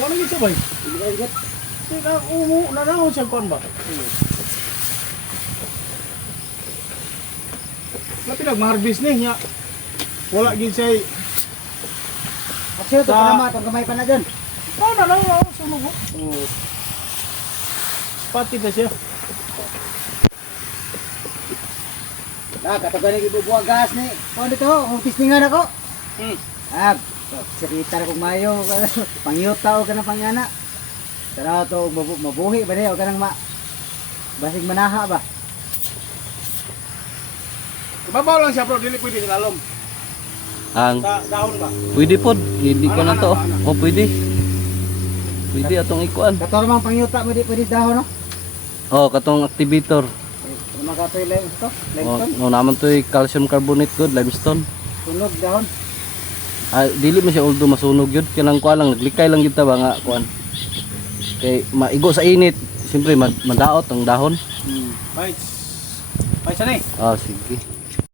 Wala gid siya bay. Ingat. Tika umu na daw siya kon ba. Lapi nag-harvest ni nya. Wala gid siya. Aksyo to para matong kamay pa na dyan. Oh, na daw sunog. Oh. Pati na siya. Katagan ni ibubuang gas ni. Kung dito, kung pisningan ako. Ah, sekretar kong mayo. Pangyuta o ka ng pangyana. Tara to, mabuhi ba niya o ka ng basig manaha ba? Ibabaw lang siya bro, dili pwede ilalom. Ang Sa dahon ba? pwede pod, hindi ko na to. O pwede. Pwede atong ikuan. Kator mang pangyuta mo di pwede dahon no? Oh, katong activator. Makatoy ito, Oh, limestone, no naman to calcium carbonate good, limestone. sunog dahon. Ah, dili man siya uldo masunog yun. Kanang kuan lang, naglikay lang kita ba nga kuan. Kay maigo sa init, siyempre madaot ang dahon. Bites. Bites na eh. Ah, sige.